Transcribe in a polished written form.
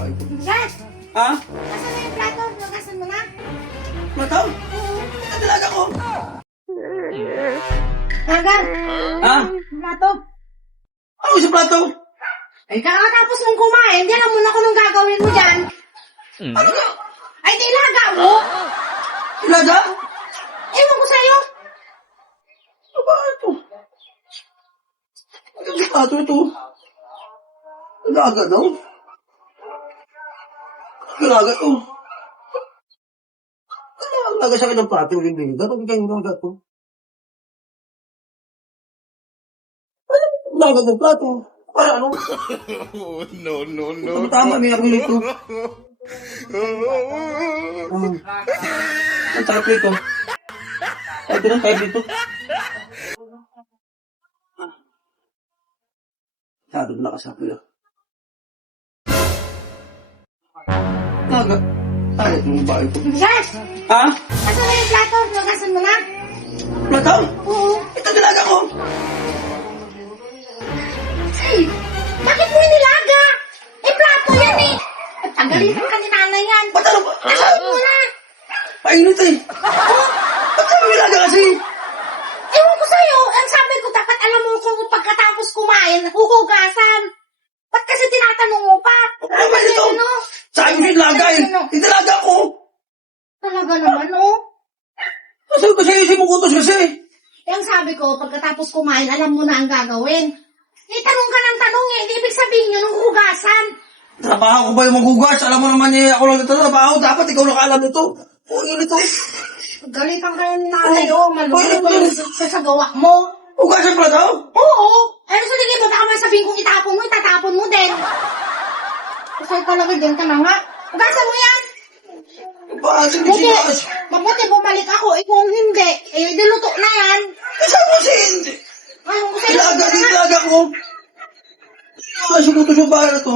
bahay ko. Gas! Ha? Nasaan na yung plato? Nagasan mo na? Mataw? Ito talaga ko. Agar! Ha? Plato! Ano sa plato? Ay, kakatapos mong kumain, di alam mo na kung anong gagawin mo dyan. Ano ka? Ay, di ilaga mo! Ilaga? Ewan ko sa'yo! Ano ba ito? Ano sa plato ito? Ilaga daw? Ilaga to. Ilaga sa akin ng plato. Hindi. Dapat kayo ilaga to. Ilaga ng plato. Para ano? No. Tama, may ako nito. Ang sarap nito. Pwede lang tayo dito. Sabi na nakasabi lang. Naga. Ano itong bahay ko? Gas! Ha? Nasaan na yung plato? Nagasan mo na? Plataw? Oo. Ito talaga ko. Ay, bakit mo inilaga? Eh, plato yan eh. At tagalitan ka ni nanay yan. Ba't ano ba? Alam mo na. Painit eh. Ba't ano nilaga kasi? Ewan ko sa'yo. Ang sabi ko, dapat alam mo kung pagkatapos kumain, huhugasan. Ba't kasi tinatanong mo pa? Ano ba ito? Ano? Sabi mo nilaga eh. Italaga ko. Talaga naman, oh. Sabi ko sa'yo, simukutos kasi. Eh, ang sabi ko, pagkatapos kumain, alam mo na ang gagawin. Eh, tanong ka ng tanong eh. Hindi ibig sabihin yun, hugasan. Trabaho ko ba yung maghugas? Alam mo naman eh, ako lang nito trabaho. Dapat ikaw nakaalam nito. Puno nito. Galitan ka ni nanay, oh. Malulog ka yung sa gawa mo. Hugasan pala daw? Oo. Ano sa tingin mo? Baka may sabihin kong itapon mo, itatapon mo din. Kasi talaga din ka na nga. Hugasan mo yan. Bakit hindi Buti, sinugas? mabuti bumalik ako. Eh, kung hindi, eh, diluto na yan. Sabi mo si hindi. Ay, kung sa'yo, Ilaga, ilaga ko. Ay, sumutos yung bahay na to.